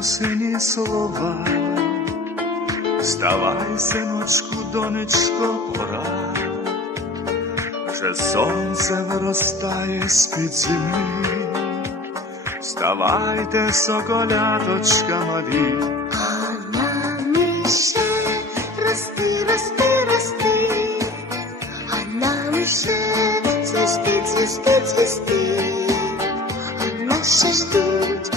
матусині слова. Вставай, синочку, донечко, пора, вже сонце виростає з-під землі. Вставайте, соколяточка малі, А нам іще рости, рости, а нас ще ждуть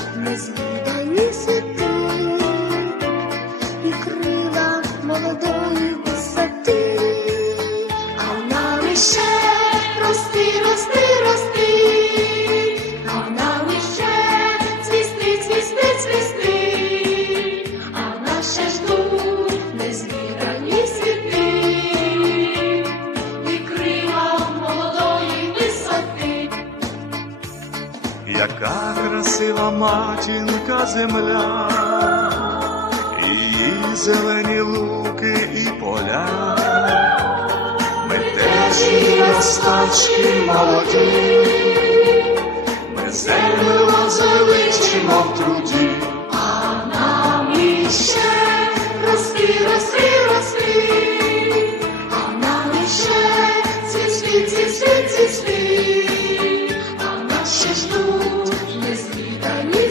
яка красива матінка земля, її зелені луки і поля. Ми теж її остачки молоді, незвідані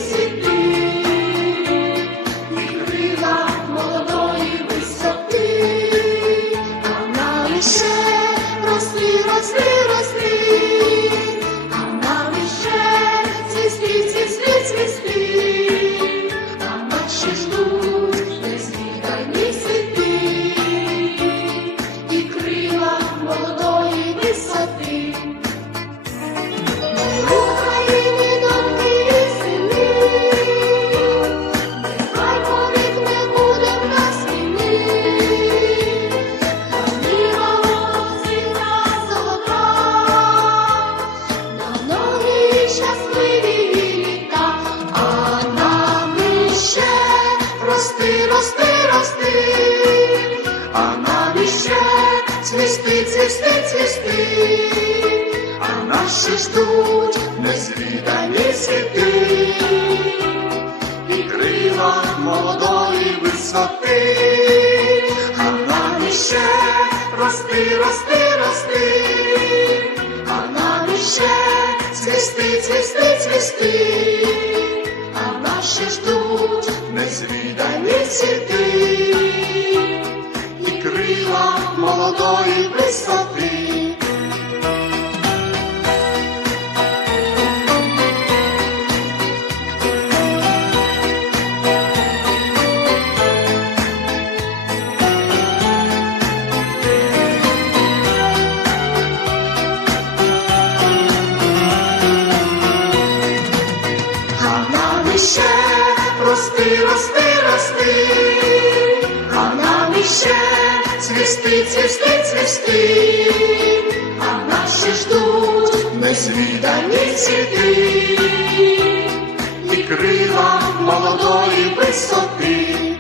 а нас ще ждуть незвідані світи. І крила молодої висоти, а нам іще рости, рости, рости, а нам іще цвісти, цвісти, цвісти, а ще ждуть незвідані світи. І крила молодої висоти. Рости, рости, рости, а нам іще цвісти, цвісти, цвісти, а ще ждуть незвідані цвіти і крила молодої висоти.